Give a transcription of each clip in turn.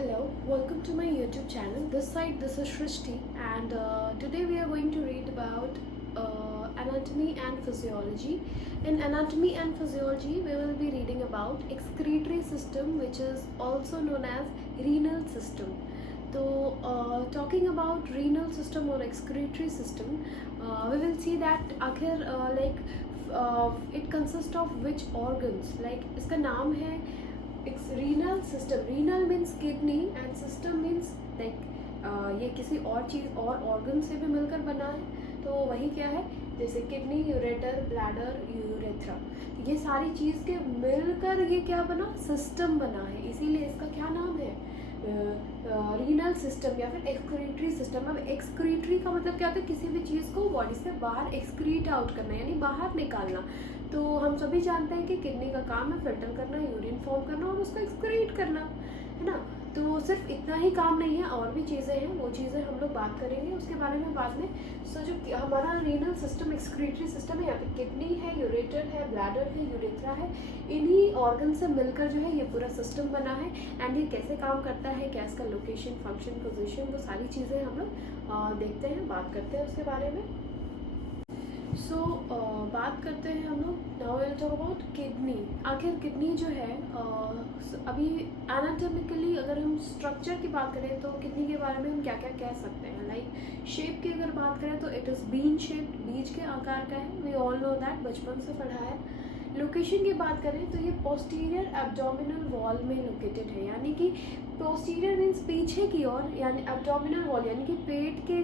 Hello, welcome to my YouTube channel. This is Shrishti, and today we are going to read about anatomy and physiology. In anatomy and physiology, we will be reading about excretory system, which is also known as renal system. So, talking about renal system or excretory system, we will see that आखिर it consists of which organs. Like इसका नाम है renal system. Renal means kidney and system means like ये किसी और चीज़ और organ से भी मिलकर बना है. तो वही क्या है, जैसे किडनी, यूरेटर, ब्लैडर, यूरेथ्रा, ये सारी चीज़ के मिलकर ये क्या बना, सिस्टम बना है. इसीलिए इसका क्या नाम है, रीनल सिस्टम या फिर एक्सक्रीटरी सिस्टम. अब एक्सक्रीटरी का मतलब क्या होता है, किसी भी चीज़ को बॉडी से बाहर एक्सक्रीट आउट करना, यानी बाहर निकालना. तो हम सभी जानते हैं कि किडनी का काम है फिल्टर करना, यूरिन फॉर्म करना और उसको एक्सक्रीट करना, है ना. तो सिर्फ इतना ही काम नहीं है, और भी चीज़ें हैं, वो चीज़ें हम लोग बात करेंगे उसके बारे में बाद में. सो जो हमारा रीनल सिस्टम एक्सक्रीटरी सिस्टम है, यहाँ पे किडनी है, यूरेटर है, ब्लैडर है, यूरेथ्रा है, इन्हीं ऑर्गन से मिलकर जो है ये पूरा सिस्टम बना है. एंड ये कैसे काम करता है, क्या इसका लोकेशन, फंक्शन, पोजिशन, वो सारी चीज़ें हम लोग देखते हैं, बात करते हैं उसके बारे में. सो बात करते हैं हम लोग. Now will talk about kidney. आखिर किडनी जो है, अभी एनाटॉमिकली अगर हम स्ट्रक्चर की बात करें तो किडनी के बारे में हम क्या क्या कह सकते हैं. लाइक शेप की अगर बात करें तो इट इज़ बीन शेप्ड, बीज के आकार का है. वी ऑल नो दैट, बचपन से पढ़ा है. लोकेशन की बात करें तो ये पोस्टीरियर एब्डोमिनल वॉल में लोकेटेड है, यानी कि पोस्टीरियर मीन्स पीछे की ओर, यानी एब्डोमिनल वॉल यानी कि पेट के,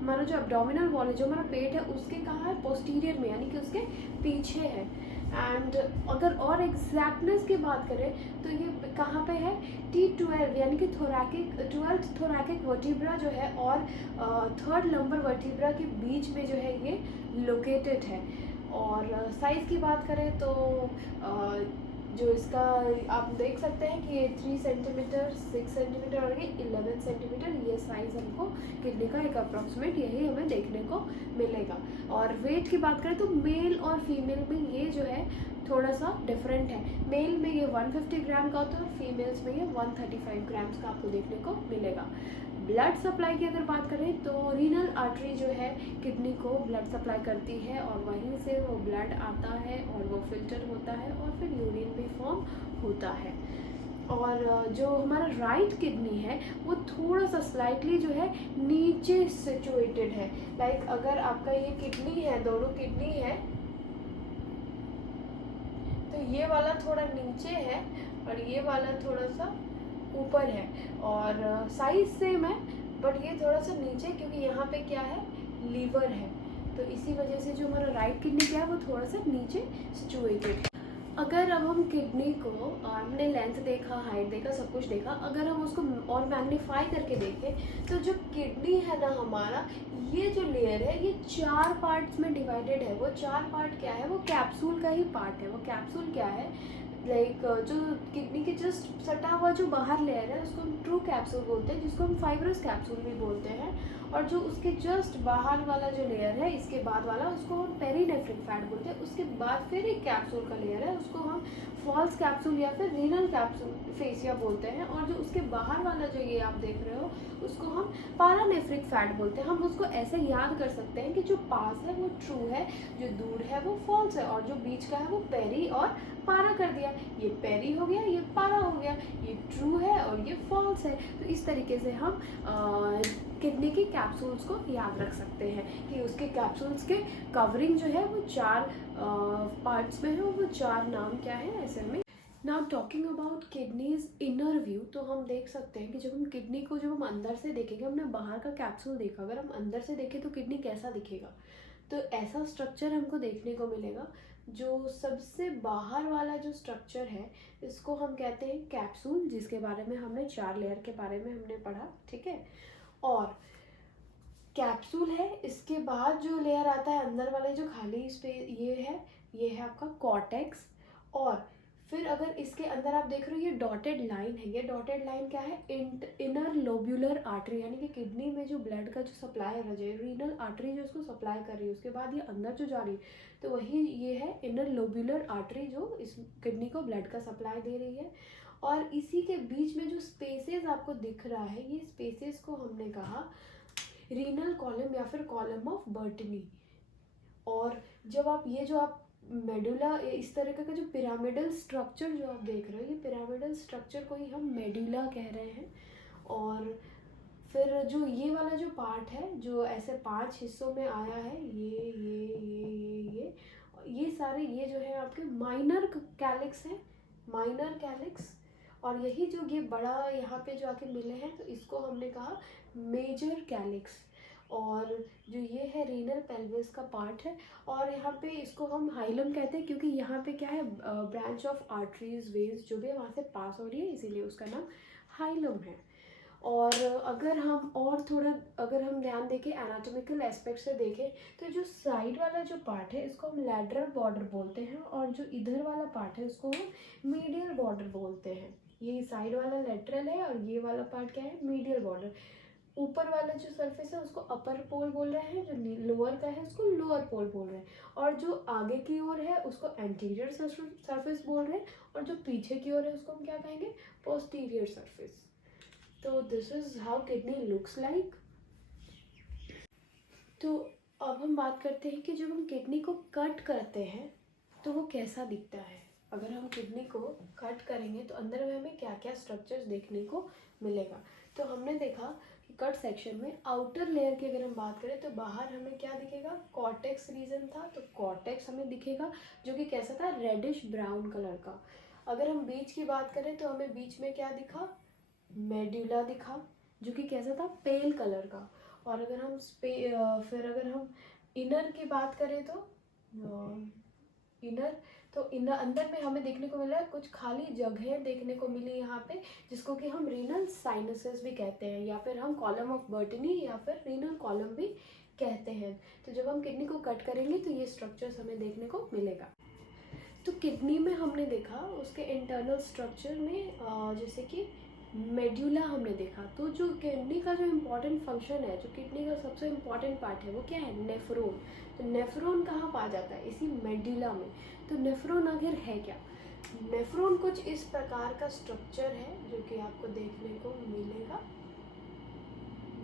हमारा जो एब्डोमिनल वॉल है, जो हमारा पेट है, उसके कहाँ है, पोस्टीरियर में, यानी कि उसके पीछे है. एंड अगर और एग्जैक्टनेस की बात करें तो ये कहाँ पे है, T12 यानी कि थोरैकिक, 12th थोरैकिक वर्टिब्रा जो है और 3rd लंबर वर्टिब्रा के बीच में जो है ये लोकेटेड है. और साइज़ की बात करें तो जो इसका आप देख सकते हैं कि ये 3 सेंटीमीटर, 6 सेंटीमीटर और ये 11 सेंटीमीटर, ये साइज़ हमको किडनी का एक अप्रॉक्सीमेट यही हमें देखने को मिलेगा. और वेट की बात करें तो मेल और फीमेल में ये जो है थोड़ा सा डिफरेंट है. मेल में ये 150 ग्राम का होता है और फीमेल्स में ये 135 ग्राम्स का आपको देखने को मिलेगा. ब्लड सप्लाई की अगर बात करें तो रीनल आर्टरी जो है किडनी को ब्लड सप्लाई करती है और वहीं से वो ब्लड आता है और वो फिल्टर होता है और फिर यूरिन भी फॉर्म होता है. और जो हमारा राइट किडनी है वो थोड़ा सा स्लाइटली जो है नीचे सिचुएटेड है. लाइक अगर आपका ये किडनी है, दोनों किडनी है, तो ये वाला थोड़ा नीचे है और ये वाला थोड़ा सा ऊपर है. और साइज सेम है बट ये थोड़ा सा नीचे, क्योंकि यहाँ पे क्या है, लीवर है. तो इसी वजह से जो हमारा राइट किडनी क्या है वो थोड़ा सा नीचे सिचुएटेड है. अगर अब हम किडनी को, हमने लेंथ देखा, हाइट देखा, सब कुछ देखा, अगर हम उसको और मैग्नीफाई करके देखें तो जो किडनी है ना हमारा, ये जो लेयर है ये 4 पार्ट्स में डिवाइडेड है. वो 4 पार्ट क्या है, वो कैप्सूल का ही पार्ट है. वो कैप्सूल क्या है, लाइक जो किडनी के जस्ट सटा हुआ जो बाहर लेयर है उसको हम ट्रू कैप्सूल बोलते हैं, जिसको हम फाइब्रस कैप्सूल भी बोलते हैं. और जो उसके जस्ट बाहर वाला जो लेयर है, इसके बाद वाला, उसको हम पेरीनेफ्रिक फैट बोलते हैं. उसके बाद फिर एक कैप्सूल का लेयर है, उसको हम फॉल्स कैप्सूल या फिर रीनल कैप्सूल फेसिया बोलते हैं. और जो उसके बाहर वाला जो ये आप देख रहे हो उसको हम पारानेफ्रिक फैट बोलते हैं. हम उसको ऐसे याद कर सकते हैं कि जो पास है वो ट्रू है, जो दूर है वो फॉल्स है, और जो बीच का है वो पेरी और पारा कर दिया. ये पेरी हो गया, ये पारा हो गया, ये ट्रू है और ये फॉल्स है. तो इस तरीके से हम किडनी के कैप्सूल्स को याद रख सकते हैं कि उसके कैप्सूल्स के कवरिंग जो है वो 4 पार्ट्स में है, वो 4 नाम क्या है ऐसे में. Now talking about kidneys inner view, तो हम देख सकते हैं कि जब हम किडनी को, जब हम अंदर से देखेंगे, हमने बाहर का कैप्सूल देखा, अगर हम अंदर से देखें तो किडनी कैसा दिखेगा, तो ऐसा स्ट्रक्चर हमको देखने को मिलेगा. जो सबसे बाहर वाला जो स्ट्रक्चर है इसको हम कहते हैं कैप्सूल, जिसके बारे में हमने 4 लेयर के बारे में हमने पढ़ा, ठीक है. और कैप्सूल है, इसके बाद जो लेयर आता है अंदर वाले जो खाली स्पेस, ये है आपका कॉर्टेक्स. और फिर अगर इसके अंदर आप देख रहे हो ये डॉटेड लाइन है, ये डॉटेड लाइन क्या है, इनर लोब्यूलर आर्टरी, यानी कि किडनी में जो ब्लड का जो सप्लाई है, जो रीनल आर्टरी जो उसको सप्लाई कर रही है, उसके बाद ये अंदर जो जा रही है, तो वही ये है इनर लोब्यूलर आर्टरी जो इस किडनी को ब्लड का सप्लाई दे रही है. और इसी के बीच में जो स्पेसेस आपको दिख रहा है, ये स्पेसेस को हमने कहा रीनल कॉलम या फिर कॉलम ऑफ बर्टनी। और जब आप ये जो आप मेडुला, इस तरह का जो पिरामिडल स्ट्रक्चर जो आप देख रहे हो, ये पिरामिडल स्ट्रक्चर को ही हम मेडुला कह रहे हैं। और फिर जो ये वाला जो पार्ट है जो ऐसे 5 हिस्सों में आया है, ये सारे ये जो है आपके माइनर कैलिक्स हैं, माइनर कैलिक्स। और यही जो ये बड़ा यहाँ पे जो आके मिले हैं, तो इसको हमने कहा मेजर कैलिक्स। और जो ये है रीनल पेल्विस का पार्ट है, और यहाँ पे इसको हम हाइलम कहते हैं, क्योंकि यहाँ पे क्या है, ब्रांच ऑफ आर्टरीज वेन्स जो भी वहाँ से पास हो रही है, इसीलिए उसका नाम हाइलम है। और अगर हम ध्यान दें एनाटॉमिकल एस्पेक्ट से देखें, तो जो साइड वाला जो पार्ट है इसको हम लैटरल बॉर्डर बोलते हैं, और जो इधर वाला पार्ट है उसको हम मीडियल बॉर्डर बोलते हैं। ये साइड वाला लैटरल है और ये वाला पार्ट क्या है, मीडियल बॉर्डर। ऊपर वाला जो सरफेस है उसको अपर पोल बोल रहे हैं, जो लोअर का है उसको लोअर पोल बोल रहे हैं, और जो आगे की ओर है उसको एंटीरियर सरफेस बोल रहे हैं, और जो पीछे की ओर है उसको हम क्या कहेंगे, पोस्टीरियर सरफेस। तो this is how kidney looks like. तो अब हम बात करते हैं कि जब हम किडनी को कट करते हैं तो वो कैसा दिखता है। अगर हम किडनी को कट करेंगे तो अंदर में हमें क्या क्या स्ट्रक्चर्स देखने को मिलेगा। तो हमने देखा कि कट सेक्शन में आउटर लेयर की अगर हम बात करें तो बाहर हमें क्या दिखेगा, कॉर्टेक्स रीजन था, तो कॉर्टेक्स हमें दिखेगा जो कि कैसा था, रेडिश ब्राउन कलर का। अगर हम बीच की बात करें तो हमें बीच में क्या दिखा, मेड्यूला दिखा जो कि कैसा था, पेल कलर का। और अगर हम फिर अगर हम इनर की बात करें तो इनर अंदर में हमें देखने को मिला कुछ खाली जगह देखने को मिली यहाँ पे, जिसको कि हम रीनल साइनसेस भी कहते हैं, या फिर हम कॉलम ऑफ बर्टनी या फिर रीनल कॉलम भी कहते हैं। तो जब हम किडनी को कट करेंगे तो ये स्ट्रक्चर्स हमें देखने को मिलेगा। तो किडनी में हमने देखा उसके इंटरनल स्ट्रक्चर में जैसे कि मेड्यूला हमने देखा। तो जो किडनी का जो इम्पोर्टेंट फंक्शन है, जो किडनी का सबसे इम्पोर्टेंट पार्ट है वो क्या है, नेफ्रॉन। तो नेफ्रॉन कहाँ पाया जाता है, इसी मेड्यूला में। तो नेफ्रॉन आखिर है क्या, नेफ्रॉन कुछ इस प्रकार का स्ट्रक्चर है जो कि आपको देखने को मिलेगा,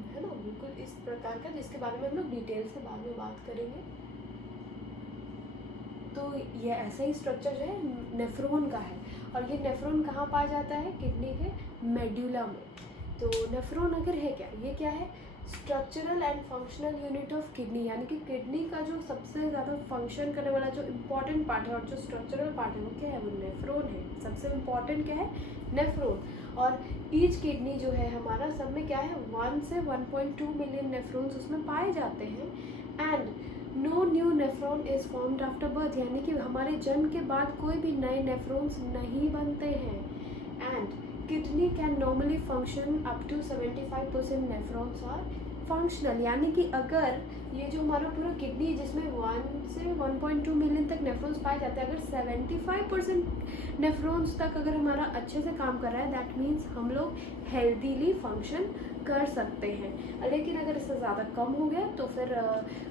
है ना, बिल्कुल इस प्रकार का, जिसके बारे में हम लोग डिटेल से बाद में बात करेंगे। तो ये ऐसा ही स्ट्रक्चर जो है नेफ्रॉन का है, और ये नेफ्रॉन कहाँ पाया जाता है, किडनी के मेड्यूला में। तो नेफ्रॉन अगर है क्या, ये क्या है, structural and functional unit of kidney, यानी कि किडनी का जो सबसे ज़्यादा फंक्शन करने वाला जो इम्पोर्टेंट पार्ट है और जो स्ट्रक्चरल पार्ट है वो क्या है, वो नेफ्रॉन है। सबसे इम्पोर्टेंट क्या है, नेफ्रॉन। और ईच किडनी जो है हमारा, सब में क्या है, 1 से 1.2 मिलियन नेफ्रॉन्स उसमें पाए जाते हैं। And no new nephron is formed after birth, यानी कि हमारे जन्म के बाद कोई भी नए नेफ्रॉन्स नहीं बनते हैं। And kidney can normally function up to 75% nephrons are functional, यानी कि अगर ये जो हमारा पूरा किडनी जिसमें 1 से 1.2 मिलियन तक नेफ्रॉन्स पाए जाते हैं, अगर 75% नेफ्रॉन्स तक अगर हमारा अच्छे से काम कर रहा है, दैट मीन्स हम लोग हेल्दीली फंक्शन कर सकते हैं। लेकिन अगर इससे ज़्यादा कम हो गया तो फिर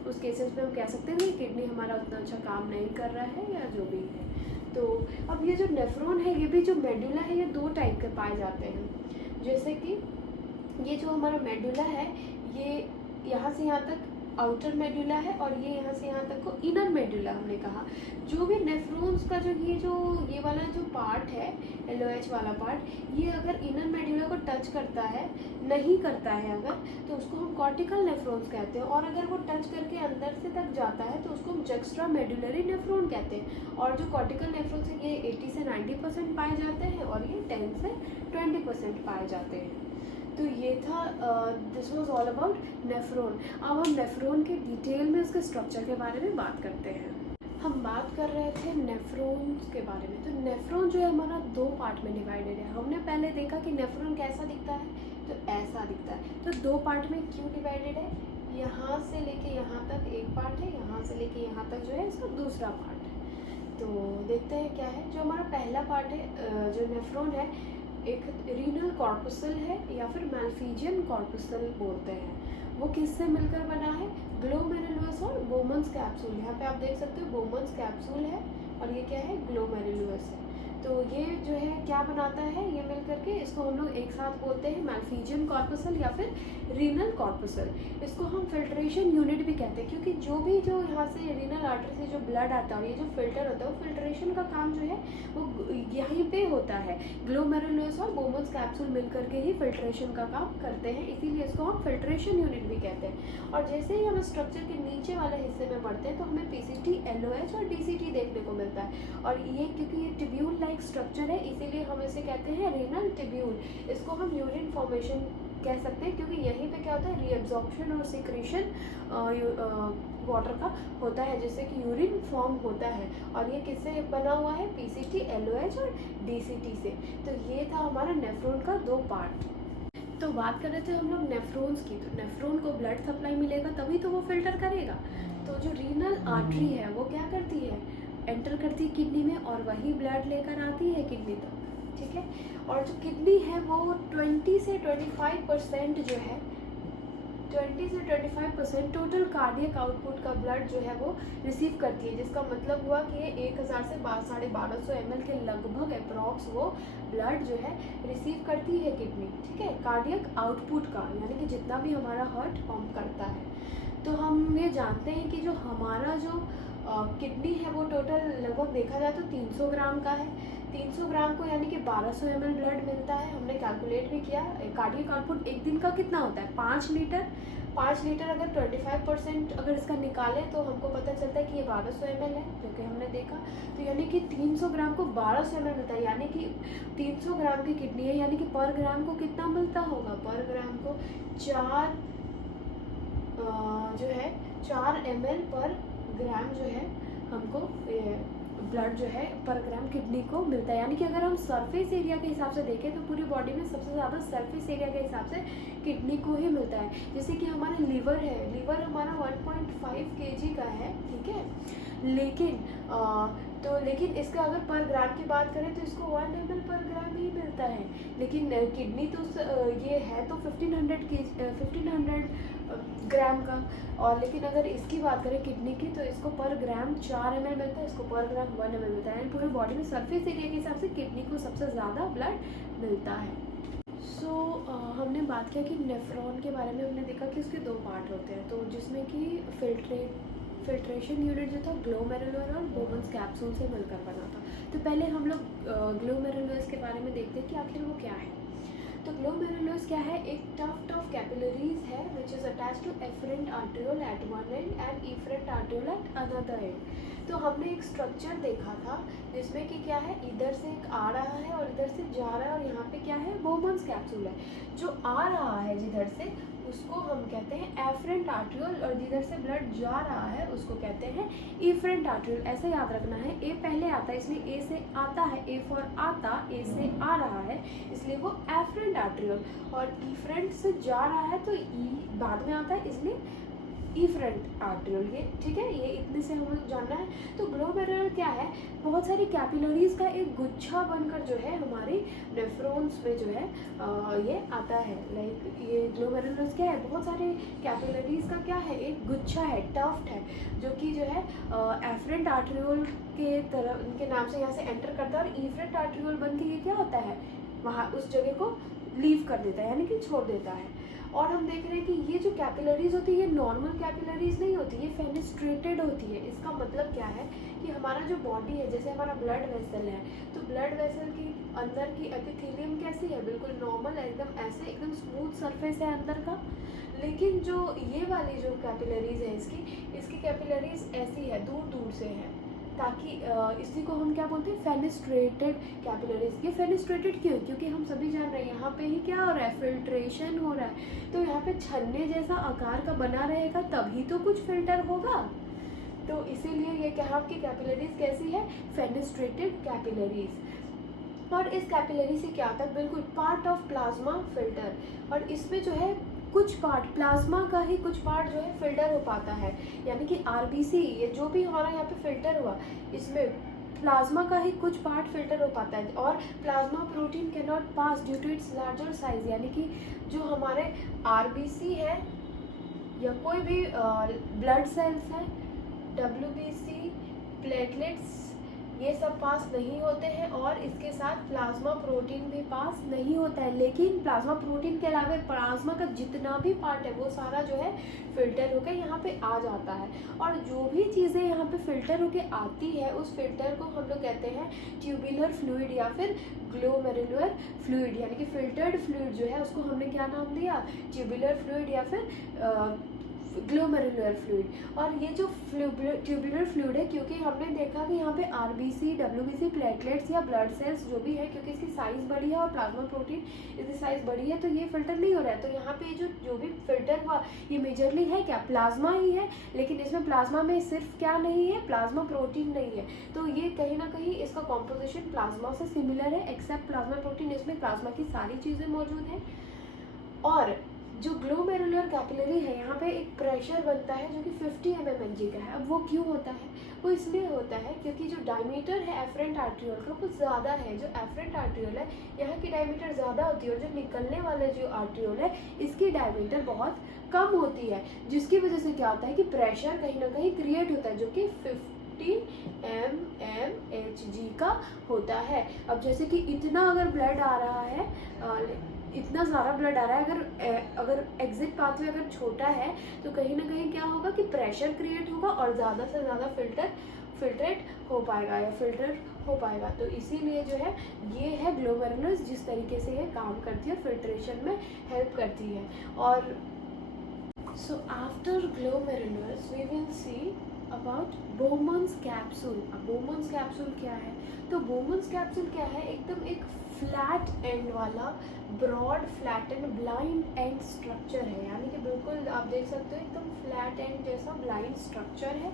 उस केसेस में हम कह सकते हैं कि किडनी हमारा उतना अच्छा काम नहीं कर रहा है या जो भी है। तो अब ये जो नेफ्रॉन है, ये भी जो मेडुला है, ये 2 टाइप के पाए जाते हैं। जैसे कि ये जो हमारा मेडुला है, ये यहाँ से यहाँ तक आउटर मेडुला है, और ये यहाँ से यहाँ तक को इनर मेडुला हमने कहा। जो भी नेफ्रॉन्स का जो ये वाला जो पार्ट है, LOH वाला पार्ट, ये अगर इनर मेडुला को टच करता है, नहीं करता है अगर, तो उसको हम कॉर्टिकल नेफ्रॉन्स कहते हैं। और अगर वो टच करके अंदर से तक जाता है तो उसको हम जक्स्ट्रा मेडुलरी नेफ्रॉन कहते हैं। और जो कॉर्टिकल नेफ्रॉन्स है ये 80 से 90% पाए जाते हैं, और ये 10 से 20% पाए जाते हैं। तो ये था, this was all about nephron. अब हम नेफ्रॉन के डिटेल में उसके स्ट्रक्चर के बारे में बात करते हैं। हम बात कर रहे थे नेफ्रॉन्स के बारे में। तो नेफ्रॉन जो है हमारा 2 पार्ट में डिवाइडेड है। हमने पहले देखा कि नेफ्रॉन कैसा दिखता है, तो ऐसा दिखता है। तो 2 पार्ट में क्यों डिवाइडेड है, यहाँ से लेके यहाँ तक एक पार्ट है, यहाँ से लेके यहाँ तक जो है इसका दूसरा पार्ट है। तो देखते हैं क्या है। जो हमारा पहला पार्ट है, जो नेफ्रॉन है, एक रीनल कॉर्पसल है या फिर मैल्फिजियन कॉर्पसल बोलते हैं। वो किससे मिलकर बना है, ग्लोमेरुलस और बोमन्स कैप्सूल। यहाँ पे आप देख सकते हो बोमन्स कैप्सूल है और ये क्या है, ग्लोमेरुलस है। तो ये जो है क्या बनाता है, ये मिल करके इसको हम लोग एक साथ बोलते हैं मैल्फिजियन कॉर्पसल या फिर रीनल कॉर्पसल। इसको हम फिल्ट्रेशन यूनिट भी कहते हैं, क्योंकि जो यहाँ से रीनल आर्टरी से जो ब्लड आता है और ये जो फिल्टर होता है वो फिल्ट्रेशन का काम जो है वो यहीं पे होता है। ग्लोमेरुलस और बोमन्स कैप्सूल मिल करके ही फिल्ट्रेशन का काम करते हैं, इसीलिए इसको हम फिल्ट्रेशन यूनिट भी कहते हैं। और जैसे ही हम स्ट्रक्चर के नीचे वाले हिस्से में बढ़ते हैं तो हमें पीसीटी, एलओएच और डीसीटी देखने को मिलता है। और ये क्योंकि ये ट्यूब्यूल लाइक स्ट्रक्चर है, इसीलिए हम इसे कहते हैं रीनल ट्यूब्यूल। इसको हम यूरिन फॉर्मेशन कह सकते हैं, क्योंकि यहीं पे क्या होता है, रीअब्जॉर्प्शन और सिक्रीशन वाटर का होता है, जिससे कि यूरिन फॉर्म होता है। और ये किससे बना हुआ है, पीसीटी, एलओएच और डीसीटी से। तो ये था हमारा नेफ्रॉन का 2 पार्ट। तो बात कर रहे थे हम लोग नेफ्रॉन्स की। तो नेफ्रॉन को ब्लड सप्लाई मिलेगा तभी तो वो फिल्टर करेगा। तो जो रीनल आर्टरी है वो क्या करती है, एंटर करती है किडनी में और वही ब्लड लेकर आती है किडनी तक, ठीक है। और जो किडनी है वो 20 से 25% जो है, 20 से 25% टोटल कार्डियक आउटपुट का ब्लड जो है वो रिसीव करती है, जिसका मतलब हुआ कि ये 1000 से 1250 ml के लगभग अप्रॉक्स वो ब्लड जो है रिसीव करती है किडनी, ठीक है, कार्डियक आउटपुट का, यानी कि जितना भी हमारा हार्ट पंप करता है। तो हम ये जानते हैं कि जो हमारा जो किडनी है वो टोटल लगभग देखा जाए तो 300 ग्राम का है। 300 ग्राम को यानी कि 1200 ml ब्लड मिलता है। हमने कैलकुलेट भी किया, कार्डियक आउटपुट एक दिन का कितना होता है, 5 लीटर। 5 लीटर अगर 25% अगर इसका निकालें तो हमको पता चलता है कि ये 1200 ml है, जो कि हमने देखा। तो यानी कि 300 ग्राम को 1200 ml मिलता है, यानी कि 300 ग्राम की किडनी है, यानी कि पर ग्राम को कितना मिलता होगा, पर ग्राम को 4 जो है 4 ml पर ग्राम जो है हमको ब्लड जो है पर ग्राम किडनी को मिलता है। यानी कि अगर हम सरफेस एरिया के हिसाब से देखें तो पूरी बॉडी में सबसे ज़्यादा सरफेस एरिया के हिसाब से किडनी को ही मिलता है। जैसे कि हमारा लीवर है, लीवर हमारा 1.5 kg का है, ठीक है, लेकिन इसका अगर पर ग्राम की बात करें तो इसको 1 ml पर ग्राम ही मिलता है। लेकिन किडनी तो ये है तो 1500 ग्राम का, और लेकिन अगर इसकी बात करें किडनी की तो इसको पर ग्राम 4 ml मिलता है, इसको पर ग्राम 1 ml मिलता है। पूरी बॉडी में सरफेस एरिया के हिसाब से किडनी को सबसे ज़्यादा ब्लड मिलता है। हमने बात किया कि नेफ्रॉन के बारे में, हमने देखा कि उसके 2 पार्ट होते हैं, तो जिसमें कि फिल्ट्रेशन यूनिट जो था ग्लोमेरुलर और बोमन्स कैप्सूल से मिलकर बना था। तो पहले हम लोग ग्लोमेरुलर्स के बारे में देखते हैं कि आखिर वो क्या है। तो ग्लोमेरुलस क्या है, एक टफ्ट ऑफ कैपिलरीज है which is attached to afferent arteriole at one end and efferent arteriole at another end. तो हमने एक स्ट्रक्चर देखा था जिसमें कि क्या है, इधर से एक आ रहा है और इधर से जा रहा है, और यहाँ पे क्या है, बोमन्स कैप्सूल है। जो आ रहा है जिधर से उसको हम कहते हैं एफरेंट आर्ट्रियोल, और जिधर से ब्लड जा रहा है उसको कहते हैं इफरेंट आर्ट्रियोल। ऐसे याद रखना है, ए पहले आता है इसलिए ए से आता है, ए फॉर आता, ए से आ रहा है इसलिए वो एफरेंट आर्ट्रियोल, और इफरेंट से जा रहा है तो ई बाद में आता है इसलिए इफरेंट आर्ट्रियोल। ये ठीक है, ये इतने से हमें जानना है। तो ग्लोमेरुलर क्या है, बहुत सारी कैपिलरीज का एक गुच्छा बनकर जो है हमारी नेफ्रॉन्स में जो है ये आता है। लाइक ये ग्लोमेरुलर क्या है, बहुत सारे कैपिलरीज का क्या है, एक गुच्छा है, टफ्ट है, जो कि जो है एफरेंट आर्ट्रियोल के तरफ, उनके नाम से यहाँ से एंटर करता है, और इफरेंट आर्ट्रियोल बन के ये क्या होता है, वहाँ उस जगह को लीव कर देता है, यानी कि छोड़ देता है। और हम देख रहे हैं कि ये जो कैपिलरीज होती है ये नॉर्मल कैपिलरीज नहीं होती, ये फेनेस्ट्रेटेड होती है। इसका मतलब क्या है कि हमारा जो बॉडी है, जैसे हमारा ब्लड वेसल है, तो ब्लड वेसल की अंदर की एपिथेलियम कैसी है, बिल्कुल नॉर्मल है, एकदम ऐसे एकदम स्मूथ सरफेस है अंदर का। लेकिन जो ये वाली जो कैपिलरीज है इसकी कैपिलरीज ऐसी है, दूर दूर से है, ताकि इसी को हम क्या बोलते हैं, फेनेस्ट्रेटेड कैपिलरीज। ये फेनेस्ट्रेटेड क्यों, क्योंकि हम सभी जान रहे हैं यहाँ पे ही क्या हो रहा है, फिल्ट्रेशन हो रहा है। तो यहाँ पे छन्ने जैसा आकार का बना रहेगा तभी तो कुछ फिल्टर होगा। तो इसीलिए ये क्या, आपकी कैपिलरीज कैसी है, फेनेस्ट्रेटेड कैपिलरीज। और इस कैपिलरी से क्या आता है, बिल्कुल पार्ट ऑफ प्लाज्मा फिल्टर, और इसमें जो है कुछ पार्ट प्लाज्मा का ही कुछ पार्ट जो है फिल्टर हो पाता है, यानी कि आरबीसी, ये जो भी हमारा यहाँ पे फिल्टर हुआ इसमें प्लाज्मा का ही कुछ पार्ट फिल्टर हो पाता है। और plasma protein can not pass due to its larger size, यानी कि जो हमारे आरबीसी है या कोई भी ब्लड सेल्स है, डब्ल्यूबीसी, प्लेटलेट्स ये सब पास नहीं होते हैं और इसके साथ प्लाज्मा प्रोटीन भी पास नहीं होता है। लेकिन प्लाज्मा प्रोटीन के अलावा प्लाज्मा का जितना भी पार्ट है वो सारा जो है फिल्टर होकर यहाँ पे आ जाता है। और जो भी चीज़ें यहाँ पे फिल्टर होकर आती है उस फिल्टर को हम लोग कहते हैं ट्यूबुलर फ्लूइड या फिर ग्लोमेरुलर फ्लूइड, यानी कि फिल्टर्ड फ्लूइड जो है उसको हमने क्या नाम दिया, ट्यूबुलर फ्लूइड या फिर ग्लोमेरुलर फ्लूइड। और ये जो ट्यूबुलर फ्लूइड है, क्योंकि हमने देखा कि यहाँ पे आरबीसी, डब्ल्यूबीसी, प्लेटलेट्स या ब्लड सेल्स जो भी है, क्योंकि इसकी साइज़ बड़ी है और प्लाज्मा प्रोटीन इसकी साइज़ बड़ी है, तो ये फिल्टर नहीं हो रहा है। तो यहाँ पे जो भी फिल्टर हुआ ये मेजरली है क्या, प्लाज्मा ही है। लेकिन इसमें प्लाज्मा में सिर्फ क्या नहीं है, प्लाज्मा प्रोटीन नहीं है। तो ये कहीं ना कहीं इसका कॉम्पोजिशन प्लाज्मा से सिमिलर है, एक्सेप्ट प्लाज्मा प्रोटीन, इसमें प्लाज्मा की सारी चीज़ें मौजूद हैं। और जो ग्लोमेरुलर कैपिलरी है, यहाँ पे एक प्रेशर बनता है जो कि 50 mmHg का है। अब वो क्यों होता है, वो इसलिए होता है क्योंकि जो डायमीटर है एफरेंट आर्ट्रियोल का वो ज़्यादा है। जो एफरेंट आर्ट्रियोल है यहाँ की डायमीटर ज़्यादा होती है और जो निकलने वाले जो आर्ट्रियोल है इसकी डायमीटर बहुत कम होती है, जिसकी वजह से क्या होता है कि प्रेशर कहीं ना कहीं क्रिएट होता है जो कि 50 mmHg का होता है। अब जैसे कि इतना अगर ब्लड आ रहा है, इतना ज़्यादा ब्लड आ रहा है, अगर एग्जिट पाथवे अगर छोटा है तो कहीं ना कहीं क्या होगा कि प्रेशर क्रिएट होगा और ज़्यादा से ज़्यादा फिल्ट्रेट हो पाएगा या फिल्टर हो पाएगा। तो इसीलिए जो है ये है ग्लोमेरुलस, जिस तरीके से ये काम करती है, फिल्ट्रेशन में हेल्प करती है। और so after glomerulus we will see about Bowman's capsule. अब बोमन्स कैप्सूल क्या है, तो बोमन्स कैप्सूल क्या है, एकदम एक फ्लैट एंड वाला broad flat end blind end structure है, यानी कि बिल्कुल आप देख सकते हो एकदम फ्लैट एंड जैसा ब्लाइंड स्ट्रक्चर है।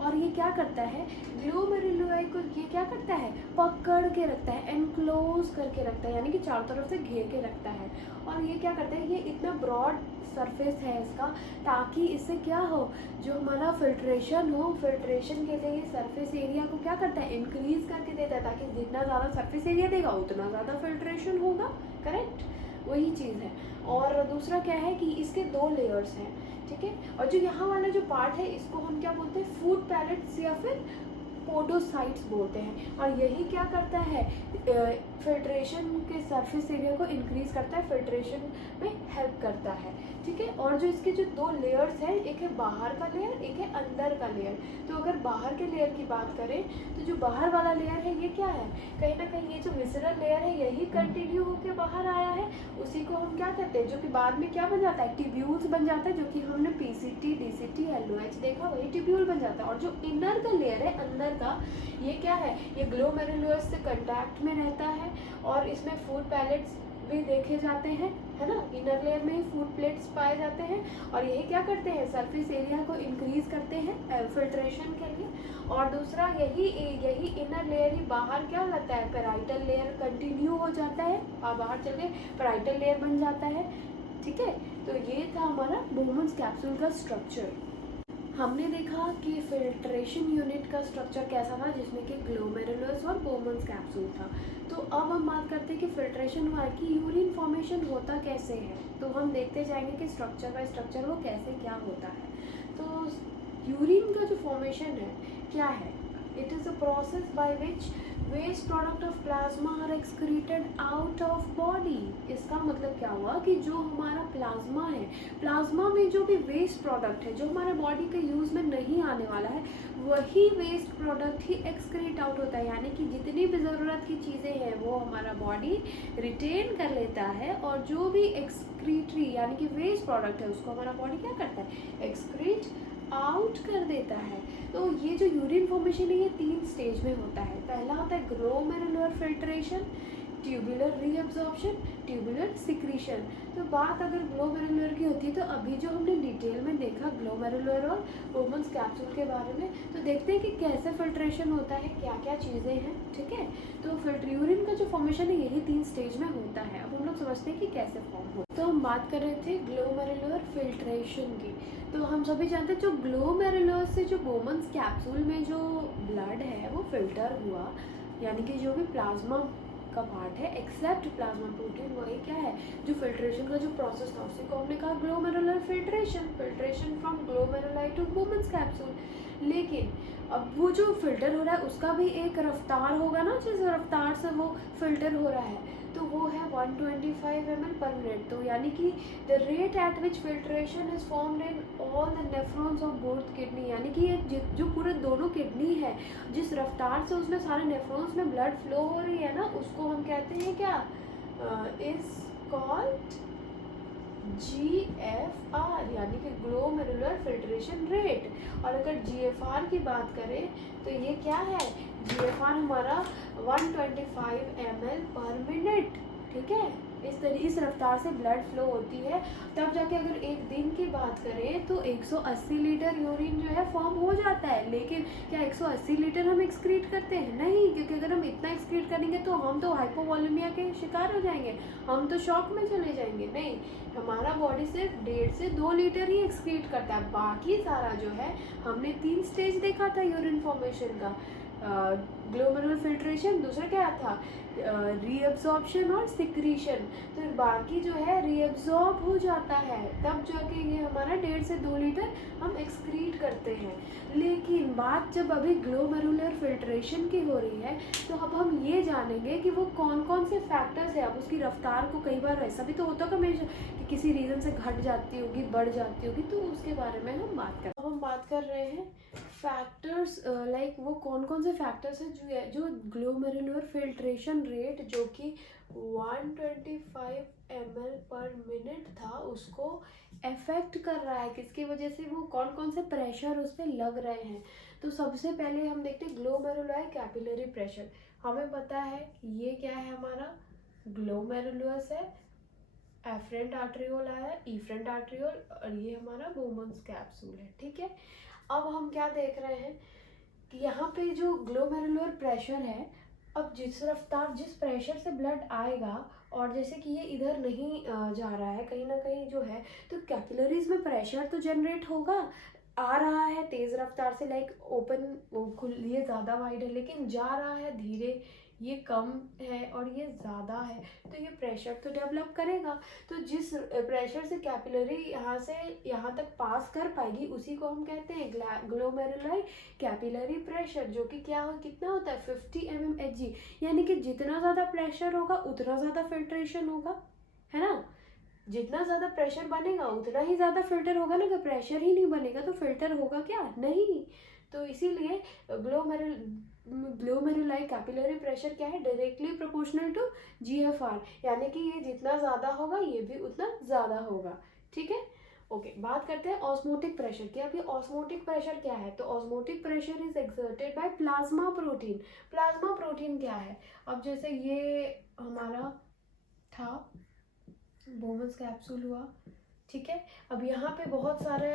और ये क्या करता है, ग्लोमेरुलाई को ये क्या करता है, पकड़ के रखता है, एनक्लोज करके रखता है, यानी कि चारों तरफ से घेर के रखता है। और ये क्या करता है, ये इतना ब्रॉड सरफेस है इसका, ताकि इससे क्या हो, जो हमारा फिल्ट्रेशन हो, फिल्ट्रेशन के लिए ये सरफेस एरिया को क्या करता है, इंक्रीज करके देता है, ताकि जितना ज़्यादा सरफेस एरिया देगा उतना ज़्यादा फिल्ट्रेशन होगा। करेक्ट, वही चीज़ है। और दूसरा क्या है कि इसके 2 लेयर्स हैं, ठीक है। और जो यहाँ वाला जो पार्ट है इसको हम क्या बोलते हैं, फूड पैलेट्स या फिर पोडोसाइट्स बोलते हैं। और यही क्या करता है, फिल्ट्रेशन के सरफेस एरिया को इंक्रीज करता है, फिल्ट्रेशन में हेल्प करता है, ठीक है। और जो इसके जो 2 लेयर्स हैं, एक है बाहर का लेयर, एक है अंदर का लेयर। तो अगर बाहर के लेयर की बात करें तो जो बाहर वाला लेयर है ये क्या है, कहीं ना कहीं ये जो विसरल लेयर है यही कंटिन्यू होकर बाहर आया है, उसी को हम क्या कहते हैं, जो कि बाद में क्या बन जाता है, ट्यूब्यूल्स बन जाता है, जो कि हमने पीसीटी, डीसीटी, एलओएच देखा, वही ट्यूब्यूल बन जाता है। और जो इनर का लेयर है, अंदर का, ये क्या है, ये ग्लोमेरुलस से कंटैक्ट में रहता है और इसमें फूड पैलेट्स भी देखे जाते हैं, है ना। इनर लेयर में ही फूड प्लेट्स पाए जाते हैं और यही क्या करते हैं, सरफेस एरिया को इंक्रीज करते हैं फिल्ट्रेशन के लिए। और दूसरा यही इनर लेयर ही बाहर क्या रहता है, पेराइटल लेयर कंटिन्यू हो जाता है और बाहर चल के पेराइटल लेयर बन जाता है, ठीक है। तो ये था हमारा बोमन्स कैप्सूल का स्ट्रक्चर। हमने देखा कि फिल्ट्रेशन यूनिट का स्ट्रक्चर कैसा था, जिसमें कि ग्लोमेरुलस और बोमन्स कैप्सूल था। तो अब हम बात करते हैं कि फिल्ट्रेशन हुआ कि यूरिन फॉर्मेशन होता कैसे है। तो हम देखते जाएंगे कि स्ट्रक्चर बाय स्ट्रक्चर वो कैसे क्या होता है। तो यूरिन का जो फॉर्मेशन है क्या है, it is a process by which waste product of plasma are excreted out of body. इसका मतलब क्या हुआ कि जो हमारा प्लाज्मा है, प्लाज्मा में जो भी वेस्ट प्रोडक्ट है जो हमारे बॉडी के यूज़ में नहीं आने वाला है, वही वेस्ट प्रोडक्ट ही एक्सक्रीट आउट होता है। यानी कि जितनी भी ज़रूरत की चीज़ें हैं वो हमारा बॉडी रिटेन कर लेता है और जो भी एक्सक्रीटरी यानी कि वेस्ट प्रोडक्ट है उसको हमारा बॉडी क्या करता है, एक्सक्रीट आउट कर देता है। तो ये जो यूरिन फॉर्मेशन है ये 3 स्टेज में होता है। पहला होता है glomerular filtration, tubular reabsorption, tubular secretion. तो बात अगर ग्लोमेरुलर की होती है तो अभी जो हमने डिटेल में देखा ग्लोमेरुलर और बोमन्स कैप्सूल के बारे में, तो देखते हैं कि कैसे फिल्ट्रेशन होता है, क्या क्या चीज़ें हैं, ठीक है। तो यूरिन का जो फॉर्मेशन है यही 3 स्टेज में होता है। अब हम लोग समझते हैं कि कैसे फॉर्म हो। तो हम बात कर रहे थे ग्लोमेरुलर फिल्ट्रेशन की। तो हम सभी जानते हैं जो ग्लोमेरुलर से जो बोमन्स कैप्सूल में जो ब्लड है वो फिल्टर हुआ, यानी कि जो भी प्लाज्मा का पार्ट है, एक्सेप्ट प्लाज्मा प्रोटीन वही क्या है जो फिल्ट्रेशन का जो प्रोसेस था उसी को हमने कहा glomerular filtration, filtration from glomeruli to Bowman's capsule. लेकिन अब वो जो फिल्टर हो रहा है उसका भी एक रफ्तार होगा ना, जिस रफ्तार से वो फिल्टर हो रहा है, तो वो है 125 ml पर मिनट। तो यानी कि the rate at which filtration is formed in all the nephrons of both kidney, यानी कि ये जो पूरे दोनों किडनी है जिस रफ्तार से उसमें सारे नेफ्रॉन्स में ब्लड फ्लो हो रही है ना, उसको हम कहते हैं क्या, इज कॉल्ड GFR, यानी कि ग्लोमेरुलर फिल्ट्रेशन रेट। और अगर GFR की बात करें तो ये क्या है, GFR हमारा 125 ml पर मिनट, ठीक है। इस रफ्तार से ब्लड फ्लो होती है। तब जाके अगर एक दिन की बात करें तो 180 लीटर यूरिन जो है फॉर्म हो जाता है। लेकिन क्या 180 लीटर हम एक्सक्रीट करते हैं? नहीं, क्योंकि अगर हम इतना एक्सक्रीट करेंगे तो हम तो हाइपोवॉलेमिया के शिकार हो जाएंगे, हम तो शॉक में चले जाएंगे। नहीं, हमारा बॉडी सिर्फ 1.5 से 2 लीटर ही एक्सक्रीट करता है। बाकी सारा जो है, हमने 3 स्टेज देखा था यूरिन फॉर्मेशन का, ग्लोमेरुलर फिल्ट्रेशन, दूसरा क्या था, रीअब्जॉर्प्शन और सिक्रीशन। तो बाकी जो है रीअब्जॉर्ब हो जाता है, तब जाके ये हमारा 1.5 से 2 लीटर हम एक्सक्रीट करते हैं। लेकिन बात जब अभी ग्लोमेरुलर फिल्ट्रेशन की हो रही है तो अब हम ये जानेंगे कि वो कौन कौन से फैक्टर्स है। अब उसकी रफ्तार को कई बार ऐसा भी तो होता होगा हमेशा कि किसी रीज़न से घट जाती होगी, बढ़ जाती होगी, तो उसके बारे में हम बात कर रहे हैं फैक्टर्स, लाइक वो कौन कौन से फैक्टर्स हैं जो ग्लोमेरुलर फिल्ट्रेशन रेट जो कि 125 ml पर मिनट था उसको अफेक्ट कर रहा है। किसकी वजह से? वो कौन कौन से प्रेशर उस पर लग रहे हैं। तो सबसे पहले हम देखते हैं ग्लोमेरुलाई कैपिलरी प्रेशर। हमें पता है ये क्या है, हमारा ग्लोमेरुलस है, एफरेंट आर्ट्रियोल आया, इफरेंट आर्ट्रियोल, और ये हमारा बोमन्स कैप्सूल है, ठीक है। अब हम क्या देख रहे हैं कि यहाँ पे जो ग्लोमेरुलर प्रेशर है, अब जिस प्रेशर से ब्लड आएगा और जैसे कि ये इधर नहीं जा रहा है, कहीं ना कहीं जो है, तो कैपिलरीज में प्रेशर तो जनरेट होगा, आ रहा है तेज रफ्तार से, लाइक ओपन खुल, ये ज़्यादा वाइड है, लेकिन जा रहा है धीरे, ये कम है और ये ज़्यादा है, तो ये प्रेशर तो डेवलप करेगा। तो जिस प्रेशर से कैपिलरी यहाँ से यहाँ तक पास कर पाएगी उसी को हम कहते हैं ग्लोमेरुलाई कैपिलरी प्रेशर, जो कि क्या हो, कितना होता है, 50 mmHg। यानी कि जितना ज़्यादा प्रेशर होगा उतना ज़्यादा फिल्ट्रेशन होगा, है ना। जितना ज़्यादा प्रेशर बनेगा उतना ही ज़्यादा फिल्टर होगा ना। अगर प्रेशर ही नहीं बनेगा तो फिल्टर होगा क्या? नहीं। तो इसीलिए ग्लोमेरुलाई कैपिलरी प्रेशर क्या है, डायरेक्टली प्रोपोर्शनल टू GFR, यानी कि ये जितना ज़्यादा होगा ये भी उतना ज़्यादा होगा, ठीक है। ओके, बात करते हैं ऑस्मोटिक प्रेशर की। अब ये ऑस्मोटिक प्रेशर क्या है? तो osmotic pressure is exerted by plasma protein. Plasma protein क्या है? अब जैसे ये हमारा था बोमन्स कैप्सूल हुआ, ठीक है। अब यहाँ पे बहुत सारे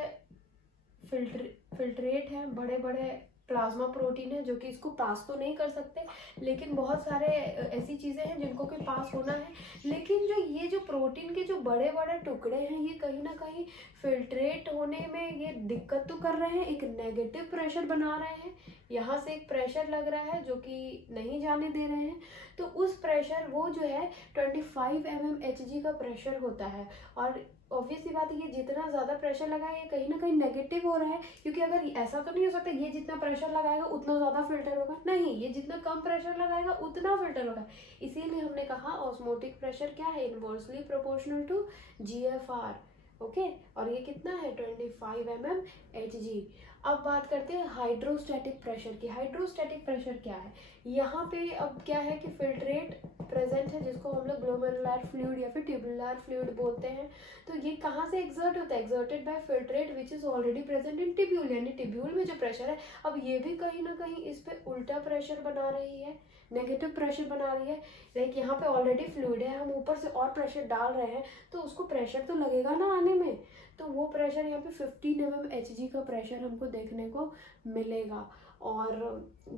फिल्ट्रेट हैं, बड़े बड़े प्लाज्मा प्रोटीन है जो कि इसको पास तो नहीं कर सकते, लेकिन बहुत सारे ऐसी चीज़ें हैं जिनको कि पास होना है। लेकिन जो प्रोटीन के जो बड़े बड़े टुकड़े हैं ये कहीं ना कहीं फिल्ट्रेट होने में ये दिक्कत तो कर रहे हैं, एक नेगेटिव प्रेशर बना रहे हैं। यहाँ से एक प्रेशर लग रहा है जो कि नहीं जाने दे रहे हैं, तो उस प्रेशर वो जो है 25 mmHg का प्रेशर होता है। और ऑब्वियस सी बात है, ये जितना ज़्यादा प्रेशर लगाए ये कहीं ना कहीं नेगेटिव हो रहा है, क्योंकि अगर ऐसा तो नहीं हो सकता ये जितना प्रेशर लगाएगा उतना ज़्यादा फिल्टर होगा, नहीं, ये जितना कम प्रेशर लगाएगा उतना फिल्टर होगा। इसीलिए हमने कहा ऑस्मोटिक प्रेशर क्या है, inversely proportional to GFR, okay. और ये कितना है, 25 mmHg। अब बात करते हैं हाइड्रोस्टैटिक प्रेशर की। हाइड्रोस्टैटिक प्रेशर क्या है? यहाँ पे अब क्या है कि फिल्ट्रेट प्रेजेंट है जिसको हम लोग ग्लोमेरुलर फ्लूइड या फिर ट्यूबुलर फ्लूइड बोलते हैं। तो ये कहाँ से एग्जर्ट होता है? Exerted by filtrate which is already present in tubule, यानी टिब्यूल में जो प्रेशर है, अब ये भी कहीं ना कहीं इस पे उल्टा प्रेशर बना रही है, नेगेटिव प्रेशर बना रही है। लाइक यहाँ पे ऑलरेडी फ्लूइड है, हम ऊपर से और प्रेशर डाल रहे हैं तो उसको प्रेशर तो लगेगा ना आने में, तो वो प्रेशर यहाँ पे 15 mmHg का प्रेशर हमको देखने को मिलेगा। और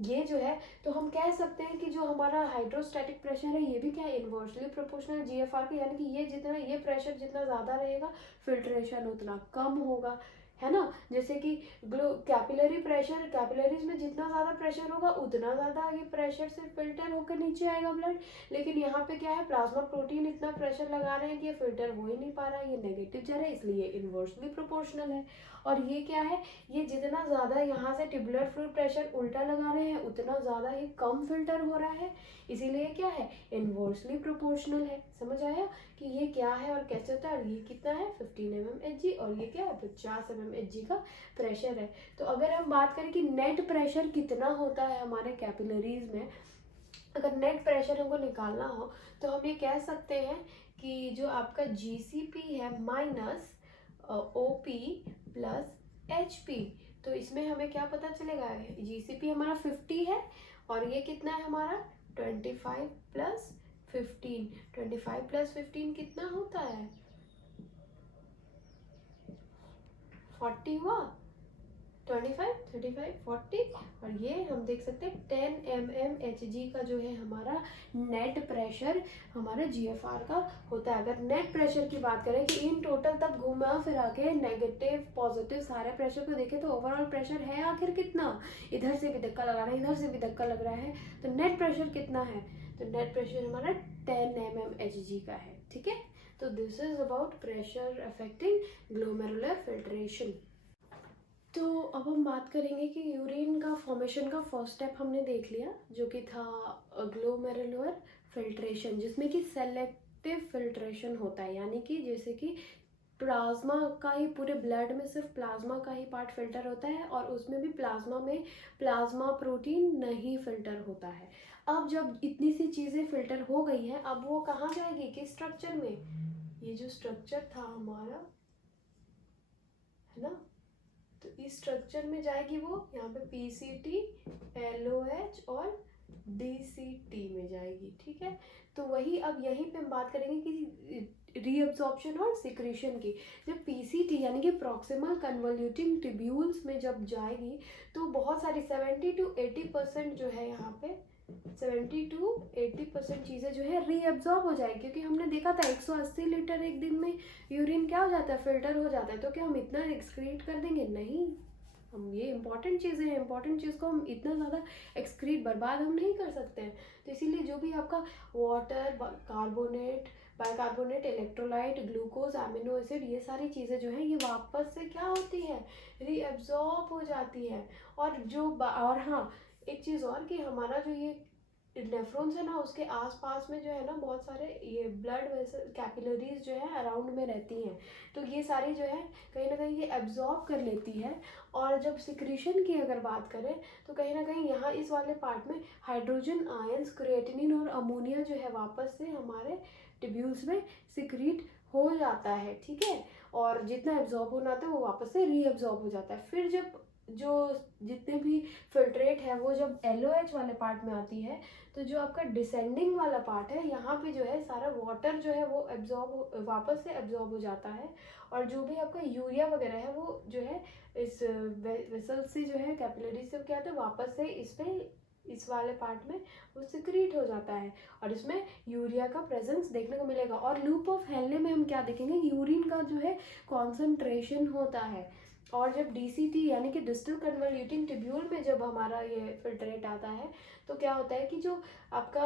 ये जो है, तो हम कह सकते हैं कि जो हमारा हाइड्रोस्टैटिक प्रेशर है ये भी क्या है, इन्वर्सली प्रोपोर्शनल GFR के, यानी कि ये प्रेशर जितना ज़्यादा रहेगा फिल्ट्रेशन उतना कम होगा, है ना। जैसे कि कैपिलरी प्रेशर, कैपिलरीज में जितना ज़्यादा प्रेशर होगा उतना ज़्यादा ये प्रेशर से फिल्टर होकर नीचे आएगा ब्लड। लेकिन यहाँ पे क्या है, प्लाज्मा प्रोटीन इतना प्रेशर लगा रहे हैं कि ये फिल्टर हो ही नहीं पा रहा है, ये नेगेटिव जा रहा है, इसलिए इन्वर्सली प्रोपोर्शनल है। और ये क्या है, ये जितना ज़्यादा यहाँ से ट्यूबुलर फ्लूइड प्रेशर उल्टा लगा रहे हैं उतना ज़्यादा ही कम फिल्टर हो रहा है, इसीलिए क्या है, इन्वर्सली प्रोपोर्शनल है। समझ आया कि ये क्या है और कैसे होता है। और ये कितना है, 15 mmHg, और ये क्या है, 50 mmHg का प्रेशर है। तो अगर हम बात करें कि नेट प्रेशर कितना होता है हमारे कैपिलरीज में, अगर नेट प्रेशर हमको निकालना हो तो हम ये कह सकते हैं कि जो आपका GCP है माइनस OP प्लस HP, तो इसमें हमें क्या पता चलेगा, GCP हमारा 50 है और ये कितना है हमारा 25 प्लस 15, 25 प्लस 15 कितना होता है, 40 हुआ, 25, 35, 40, और ये हम देख सकते हैं 10 mmHg का जो है हमारा नेट प्रेशर हमारा GFR का होता है। अगर नेट प्रेशर की बात करें कि इन टोटल तब घुमा फिरा के नेगेटिव पॉजिटिव सारे प्रेशर को देखें तो ओवरऑल प्रेशर है आखिर कितना, इधर से भी धक्का लगा रहा है, इधर से भी धक्का लग रहा है, तो नेट प्रेशर कितना है, तो नेट प्रेशर हमारा 10 mmHg का है। ठीक है, तो this is about pressure affecting glomerular filtration. तो अब हम बात करेंगे कि यूरिन का फॉर्मेशन का फर्स्ट स्टेप हमने देख लिया जो कि था ग्लोमेरुलर फिल्ट्रेशन, जिसमें कि सेलेक्टिव फिल्ट्रेशन होता है, यानी कि जैसे कि प्लाज्मा का ही, पूरे ब्लड में सिर्फ प्लाज्मा का ही पार्ट फिल्टर होता है और उसमें भी प्लाज्मा में प्लाज्मा प्रोटीन नहीं फिल्टर होता है। अब जब इतनी सी चीज़ें फिल्टर हो गई हैं, अब वो कहाँ जाएगी, किस स्ट्रक्चर में, ये जो स्ट्रक्चर था हमारा, है ना, तो इस स्ट्रक्चर में जाएगी वो, यहाँ पे PCT, LOH और DCT में जाएगी। ठीक है, तो वही अब यहीं पे हम बात करेंगे कि रीअब्जॉर्प्शन और सिक्रीशन की। जब PCT यानी कि प्रॉक्सिमल कन्वोल्यूटिंग ट्यूब्यूल्स में जब जाएगी तो बहुत सारी 70 to 80% जो है यहाँ पे 70 to 80% चीज़ें जो है रीअब्जॉर्ब हो जाएगी, क्योंकि हमने देखा था 180 लीटर एक दिन में यूरिन क्या हो जाता है, फिल्टर हो जाता है। तो क्या हम इतना एक्सक्रीट कर देंगे, नहीं, हम ये इंपॉर्टेंट चीज़ें हैं, इंपॉर्टेंट चीज़ को हम इतना ज़्यादा एक्सक्रीट बर्बाद हम नहीं कर सकते हैं। तो इसीलिए जो भी आपका water, carbonate, bicarbonate, electrolyte, glucose, amino acid, ये सारी चीज़ें जो है ये वापस से क्या होती है, रीअब्जॉर्ब हो जाती है। और हाँ, एक चीज़ और कि हमारा जो ये नेफ्रॉन्स है ना, उसके आसपास में जो है ना बहुत सारे ये ब्लड वेसल कैपिलरीज जो है अराउंड में रहती हैं, तो ये सारी जो है कहीं ना कहीं ये एब्जॉर्ब कर लेती है। और जब सिक्रीशन की अगर बात करें तो कहीं ना कहीं यहाँ इस वाले पार्ट में हाइड्रोजन आयंस, क्रिएटिनिन और अमोनिया जो है वापस से हमारे ट्यूब्यूल्स में सिक्रीट हो जाता है। ठीक है, और जितना एब्जॉर्ब होना था वो वापस से रीअब्जॉर्ब हो जाता है। फिर जब जो जितने भी फिल्ट्रेट है वो जब LOH वाले पार्ट में आती है, तो जो आपका डिसेंडिंग वाला पार्ट है यहाँ पे जो है सारा वाटर जो है वो एब्जॉर्ब, वापस से एब्जॉर्ब हो जाता है। और जो भी आपका यूरिया वगैरह है वो जो है इस वेसल से जो है कैपिलरी से क्या होता है, वापस से इस वाले पार्ट में वो सिक्रीट हो जाता है और इसमें यूरिया का प्रेजेंस देखने को मिलेगा। और लूप ऑफ हेनले में हम क्या देखेंगे, यूरिन का जो है कॉन्सेंट्रेशन होता है। और जब DCT यानी कि डिस्टल कन्वोल्यूटिंग ट्यूब्यूल में जब हमारा ये फिल्ट्रेट आता है तो क्या होता है कि जो आपका,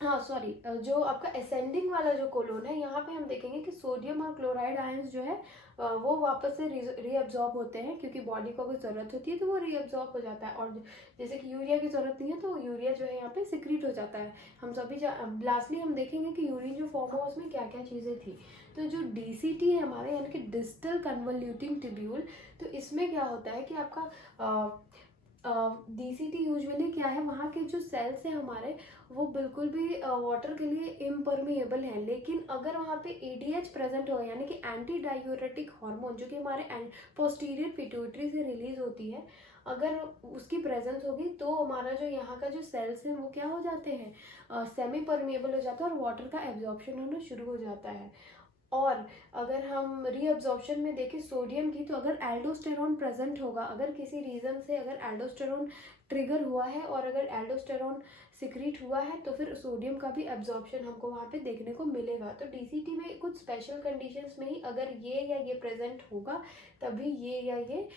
हाँ सॉरी, जो आपका असेंडिंग वाला जो कोलोन है यहाँ पे हम देखेंगे कि सोडियम और क्लोराइड आयंस जो है वो वापस से रीअब्जॉर्ब होते हैं, क्योंकि बॉडी को अगर ज़रूरत होती है तो वो रीअब्जॉर्ब हो जाता है। और जैसे कि यूरिया की ज़रूरत नहीं है तो यूरिया जो है यहाँ पे सिक्रीट हो जाता है। हम सभी लास्टली हम देखेंगे कि यूरिन जो फॉर्म हुआ उसमें क्या क्या चीज़ें थी। तो जो DCT है हमारे यानी कि डिस्टल कन्वोल्यूटिंग ट्यूब्यूल, तो इसमें क्या होता है कि आपका DCT यूजुअली क्या है, वहाँ के जो सेल्स हैं हमारे वो बिल्कुल भी वाटर के लिए इम्परमिएबल है। लेकिन अगर वहाँ पे ADH प्रेजेंट हो यानी कि एंटी डायूरेटिक हार्मोन जो कि हमारे पोस्टीरियर पिट्यूटरी से रिलीज होती है, अगर उसकी प्रेजेंस होगी तो हमारा जो यहाँ का जो सेल्स हैं वो क्या हो जाते हैं, सेमी परमिएबल हो जाता है और वाटर का एब्जॉर्प्शन होना शुरू हो जाता है। और अगर हम रीअब्जॉर्प्शन में देखें सोडियम की, तो अगर एल्डोस्टेरॉन प्रेजेंट होगा, अगर किसी रीज़न से अगर एल्डोस्टेरॉन ट्रिगर हुआ है और अगर एल्डोस्टेरॉन सिक्रीट हुआ है, तो फिर सोडियम का भी एब्जॉर्प्शन हमको वहाँ पे देखने को मिलेगा। तो डीसीटी में कुछ स्पेशल कंडीशंस में ही अगर ये या ये प्रेजेंट होगा, तभी ये या ये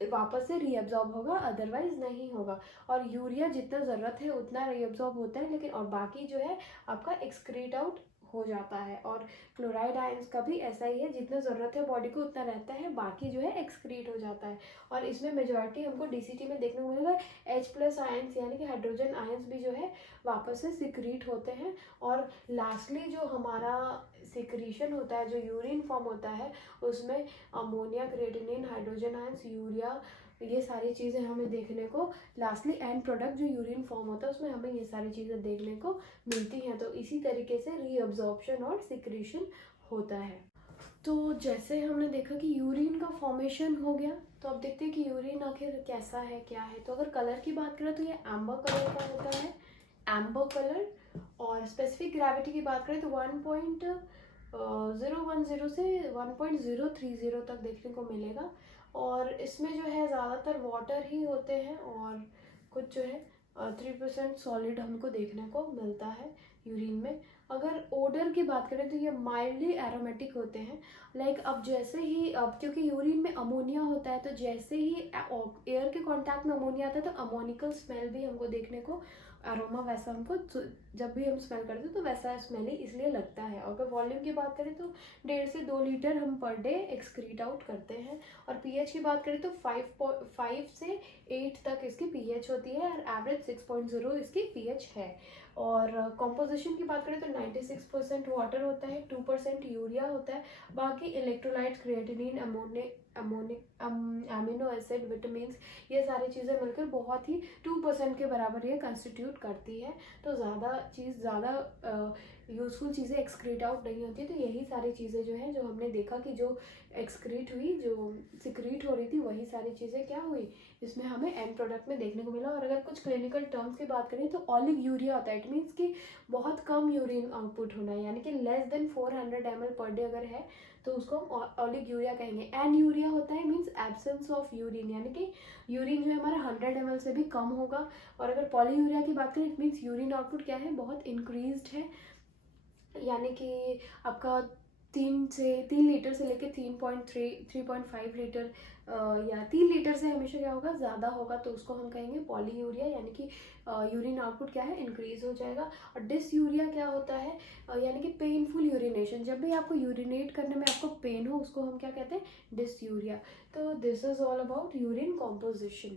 वापस से रीअब्जॉर्ब होगा, अदरवाइज नहीं होगा। और यूरिया जितना ज़रूरत है उतना रीअब्जॉर्ब होता है, लेकिन और बाकी जो है आपका एक्सक्रीट आउट हो जाता है। और क्लोराइड आयंस का भी ऐसा ही है, जितना ज़रूरत है बॉडी को उतना रहता है, बाकी जो है एक्सक्रीट हो जाता है। और इसमें मेजॉरिटी हमको डीसीटी में देखने को मिलेगा H+ आयंस यानी कि हाइड्रोजन आयंस भी जो है वापस से सिक्रीट होते हैं। और लास्टली जो हमारा सिक्रीशन होता है, जो यूरिन फॉर्म होता है, उसमें ammonia, creatinine, hydrogen ions, urea, ये सारी चीज़ें हमें देखने को लास्टली एंड प्रोडक्ट जो यूरिन फॉर्म होता है उसमें हमें ये सारी चीज़ें देखने को मिलती हैं। तो इसी तरीके से रीअब्जॉर्प्शन और सिक्रीशन होता है। तो जैसे हमने देखा कि यूरिन का फॉर्मेशन हो गया, तो अब देखते हैं कि यूरिन आखिर कैसा है, क्या है। तो अगर कलर की बात करें तो ये एम्बर कलर का होता है, एम्बर कलर। और स्पेसिफिक ग्रेविटी की बात करें तो 1.010 से 1.030 तक देखने को मिलेगा। और इसमें जो है ज़्यादातर वाटर ही होते हैं, और कुछ जो है 3% सॉलिड हमको देखने को मिलता है यूरिन में। अगर ओडर की बात करें तो ये माइल्डली एरोमेटिक होते हैं। लाइक अब जैसे ही, अब क्योंकि यूरिन में अमोनिया होता है, तो जैसे ही एयर के कांटेक्ट में अमोनिया आता है तो अमोनिकल स्मेल भी हमको देखने को, अरोमा वैसा हमको जब भी हम स्मेल करते हैं तो वैसा स्मेल ही इसलिए लगता है। अगर वॉल्यूम की बात करें तो 1.5 से 2 लीटर हम पर डे एक्सक्रीट आउट करते हैं। और पीएच की बात करें तो 5 से 8 तक इसकी पीएच होती है, और एवरेज 6.0 इसकी पीएच है। और कंपोजिशन की बात करें तो 96% वाटर होता है, 2% यूरिया होता है, बाकी electrolyte, creatinine, amino acid, vitamin, ये सारी चीज़ें मिलकर बहुत ही 2% के बराबर ये कंस्टिट्यूट करती है। तो ज़्यादा यूज़फुल चीज़ें एक्सक्रीट आउट नहीं होती। तो यही सारी चीज़ें जो है, जो हमने देखा कि जो एक्सक्रीट हुई, जो सिक्रीट हो रही थी, वही सारी चीज़ें क्या हुई, इसमें हमें एंड प्रोडक्ट में देखने को मिला। और अगर कुछ क्लिनिकल टर्म्स की बात करें तो ऑलिग यूरिया होता है। इट मीन्स कि बहुत कम यूरिन आउटपुट होना है, यानी कि less than 400 ml per day अगर है तो उसको हम ऑलिग यूरिया कहेंगे। एन यूरिया होता है मीन्स एब्सेंस ऑफ यूरिन, यानी कि यूरिन जो है हमारा 100 ml से भी कम होगा। और अगर पॉली यूरिया की बात करें, इट मीन्स यूरिन आउटपुट क्या है, बहुत इंक्रीज्ड है, यानी कि आपका 3 लीटर से लेके 3.5 लीटर, या 3 लीटर से हमेशा क्या होगा, ज़्यादा होगा, तो उसको हम कहेंगे पॉली यूरिया, यानी कि यूरिन आउटपुट क्या है, इंक्रीज हो जाएगा। और डिस यूरिया क्या होता है, यानी कि पेनफुल यूरिनेशन, जब भी आपको यूरिनेट करने में आपको पेन हो, उसको हम क्या कहते हैं, डिस यूरिया। तो this is all about urine composition.